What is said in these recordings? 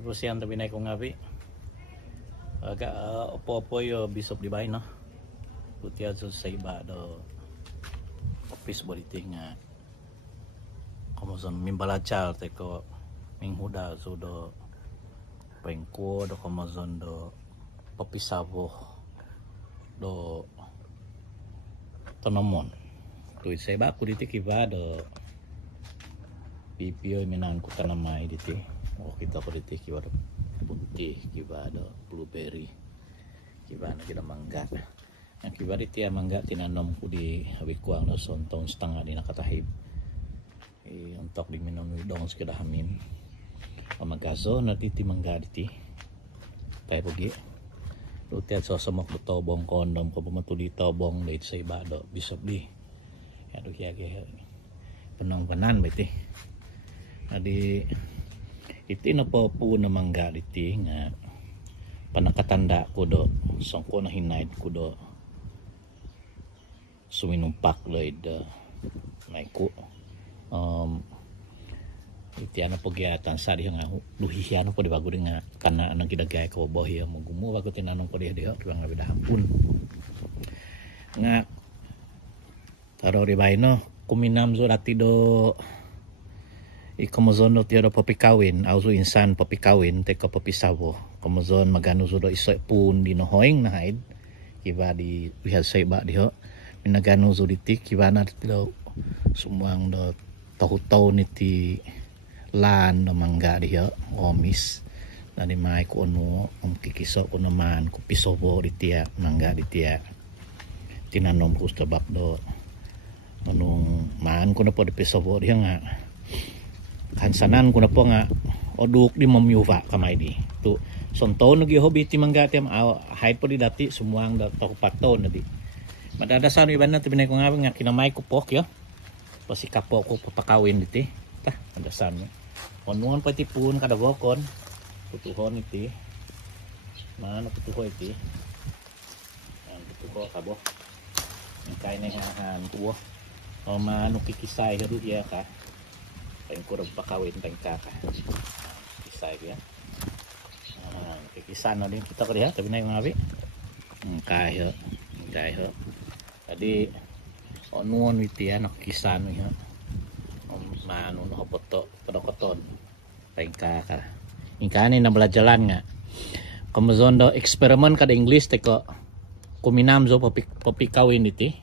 Pupusian tabi na kong ngabi. Aga opo-opo yo bisop di bay no. Putiad sa iba do office body nga. Kamuson mimbalachal te ko minghuda so do pengko do kamuson do papisabo do tonomon. Tuit sa iba politik iba do PPO minan ko kanamay diti. O kita politik iba do putih kiba do blueberry kiba na kita mangga ang kiba diti mangga tinanom ko di hawikuang no sontong setengah di nakatahib untuk di minum dong sekeda hamin pamagazo na diti mangga diti tayo pogi lutiat so semok tobong kondom ko pumatuli tobong dahil sa iba do bisop di aduh ya penong panan beti adi iti na po na mangga diti nga panakatanda ko do sangko na hinaid ko do suminumpak loid may ko iti ano po gyatan sa diha nga luhihiano po di bago nga kana anang gidagay ko bohiya mo gumo bago tinanong ko diha diha nga bidahampun nga taro di bay no kuminam so dati do ikomozon no tiyo papikawin auso insan papikawin teka papisawo komozon magano so do iso pun di nohoing na haid kiba di wihal sa iba diho minagano so diti kiba na tilo sumuang do tahu-tahu niti lan no mangga diho omis na di mai ko ono kikiso ko naman ko pisobo ditia mangga ditia tinanom ko sa bab do anong maan ko na po di pisobo diha nga kansanan ko na po nga oduk di mamyuva kamay di tu sonto no gihobi ti manggati hay po di dati sumuang da takupato na di madadasan iban na tibinay ko nga kinamay ko po kyo pasikapo ko papakawin diti ta madasan mo onuan pati pun kada bokon putuhon iti mana putuho iti ang putuho kabo ang kain na hahan tuwo o mano kikisay gado iya ka pengkurang pakawin pengkaka kisah ya kisah no din kita kali ya tapi naik ngawi kayo tadi onuon iti ya nakisah no ya mano no poto padokoton pengkaka ingkani na belajalan nga kamazon do eksperimen kada English teko kuminam zo papikawin iti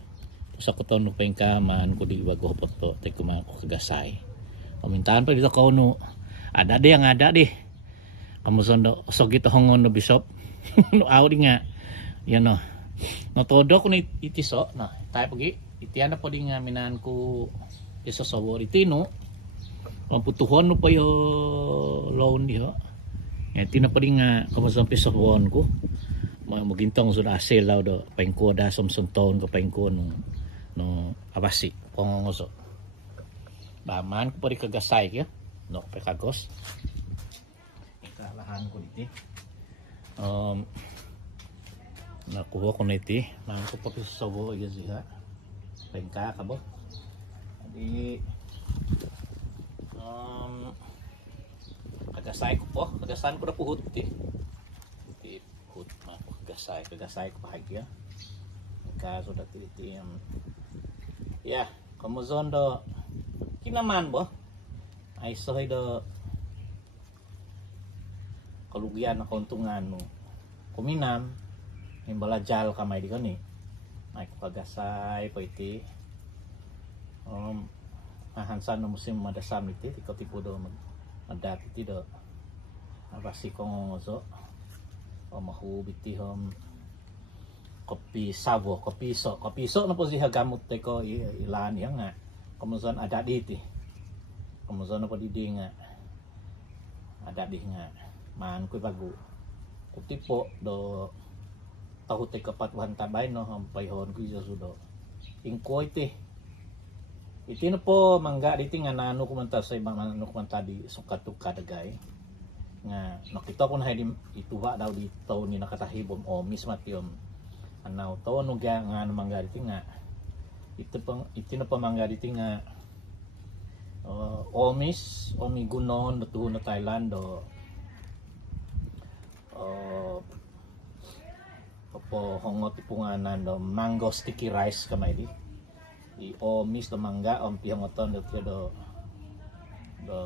sa kuton no pengka man ko di wago poto teko man ko kagasay pamintaan pa dito ko no ada di yang ada di kamu sondo so gitu hongon no bisop no audi nga yan no no todo ko ni itiso no tayo pagi itiana po di nga minan ko iso sabor itino pamputuhon no pa yo loan di ho tina pa di nga kamu sa pisahon ko magintong sudah asel law do pengko da somsonton ko pengko no abasi kongoso baman ko pa rin kagasay kaya no pekagos ikalahan ko diti nakuha ko na iti nang ko pa pisabo iya siya pengka kabo adi kagasay ko po kagasan ko na puhut iti puhut na ko kagasay ko pahagya kaso dati iti yeah kamuzon do kinaman bo ay soy do kalugian na kauntungan no kuminam imbalajal kamay di kani ay kagasay po iti ahansan no musim madasam iti tiko tipo do madati ti do abasi kong oso o mahubiti kopi savo kopi so na po siya gamot teko ilan yang nga kamuson ada diti kamuson na po didi nga ada di nga man ko bago kutipo do tahu te kapatuhan tabay no hampayhon ko isa sudo ingko iti na po mangga diti nga nano kumanta sa ibang nano kumanta di sukatuk kadagay nga nakita ko na ituwa daw dito ni nakatahibom o mismatiyom anaw to no nga mangga diti nga ito na pamangga diti nga omi gunon no Thailand do Opo hongot ipunganan do mango sticky rice kamay di. O mis do mangga om pihongoton do do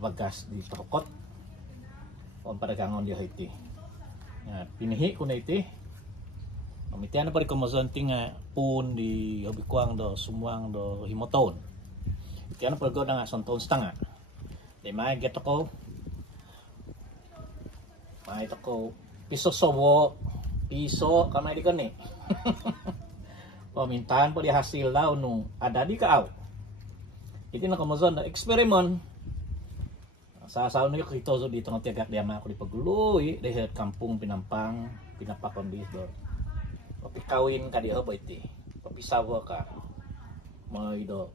wagas di tokot om padagangon di iti. Nga pinihi ko na iti. Mamitian na pa rin kumazonting nga pun di obikuang do sumuang do himoton. Itian na pa rin nga sonton stanga. Di may get ako. May ako piso sowo piso kamay di kani. Pamintahan po di hasil daw nung ada di kaaw. Iti na kumazon na experiment. Sa asawa nyo kito so dito ng tiagak diya ako di pagluloy dahil kampung pinapakon dito. Papikawin ka diya ba iti. Papisawa ka. Mga ido.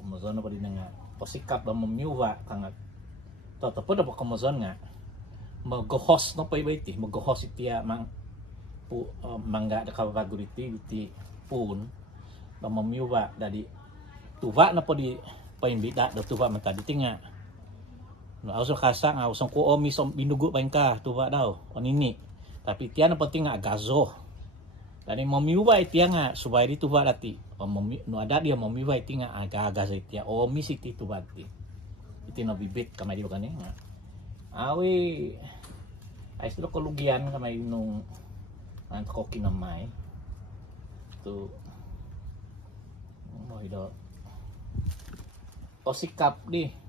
Kumazon na pa din nga. Pasikap ba mamyuwa kangat. Tapos na pa kumazon nga. Mag-host na pa iba iti. Mag-host iti mangga da kabago iti pun. Ba mamyuwa dadi. Tuwa na po di paimbita. Da tuwa man tadi tinga. No, ausong kasa nga, ausong ko omis binugo pa ka, tuwa daw, o nini. Tapi tiyan na pati nga agazo. Dani mamiwa iti nga, subay di tuwa dati. O no ada dia mamiwa iti nga aga-agazo iti, o omis iti tuwa dati. Iti nabibit kamay di ba kani nga. Awi, ay sila kolugian kamay nung ko kinamay. Ito, mo ito. O sikap di.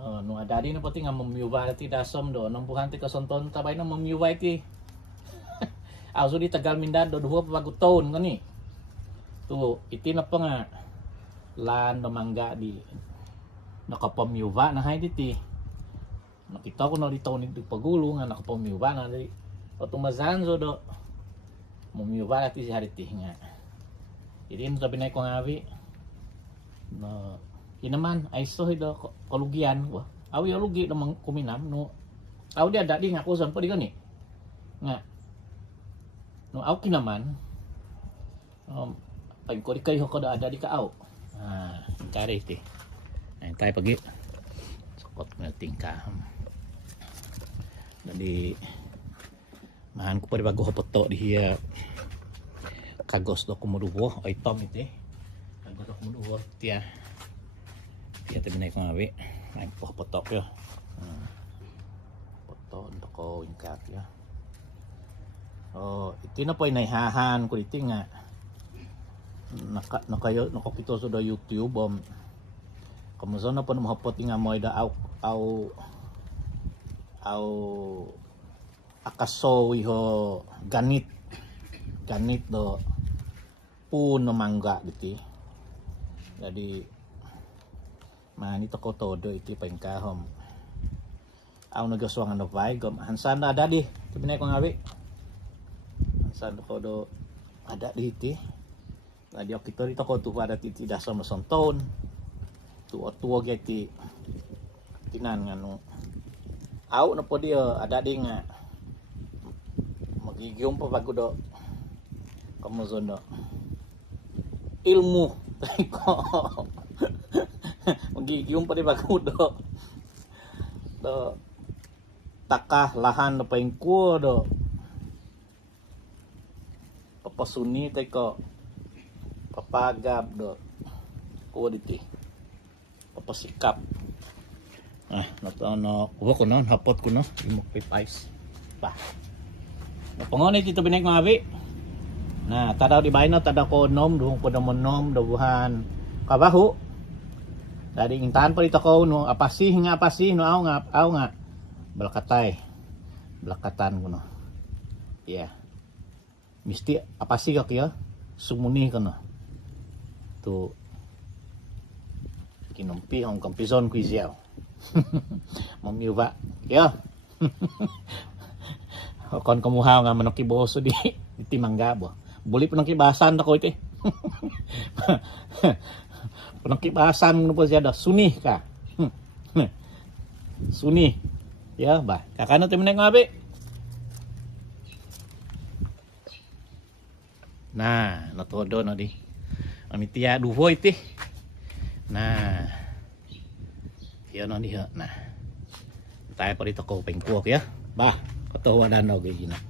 No ada din na pati nga mamiyuwa iti dasom do nang buhanti ka sonton tabay na mamiyuwa iti aso di tagal mindado duho pa baguton kani to iti na pa nga lan mangga di nakapamiyuwa na hay diti nakita ko na dito ni pagulo nga nakapamiyuwa na di o tumasan so do mamiyuwa iti si hariti nga iti mo sabi na ko ngawi no inaman ay so do kalugian wa awi alugi namang kuminam no aw dia ada di nga kusan pa di gani nga no aw kinaman pag ko di kayo ko ada di ka aw kare iti ay tayo pagi sukot mo tingka jadi mahan ko pa di bago hapoto di hiya kagos do kumuduwo ay tom iti kagos do kumuduwo tiya ya tabi na ko ngawi ay potok yo poto untuk ko ingkat ya iti na po inaihahan ko iti nga nakayo nakakito sa YouTube kamuzo na po na mahapot nga mo da au akaso ho ganit do puno mangga gitu jadi manito ko todo iti pangkahom aw nagaswangan na vai gom hansan na ada di tibinay ko ngawi hansan ko do ada di iti adi ok ito rito ko tuwa dati iti dasam na sonton tuwa iti tinan nga no aw na po di ada di nga magigiyong pa bago do kamuzo do ilmu ko magigiyong pa di bago do takah lahan na paingko do papasuni tay ko papagab do ko diti papasikap no kuha ko no hapot ko no imok pipais ba napangon iti to binek mga abi na tadaw di bahay no tadaw ko nom duhong ko nom dabuhan kabaho dari intahan pa dito ko no apasih no aw nga balakatan ko no yeah misti apasih ka kaya sumuni ka no to kinumpi ang kampison ko isiyaw mamiuba kaya kon kamuha nga manok kiboso di manggabo buli pa nang kibasan ako iti panakibasan mo po siya daw suni ka suni ya ba kakano tayo na ngabi na natodo no di amitiya duho iti na Yun on diha na. Tayo pa dito ko pengkuok ya. Bah, katawa na no gina.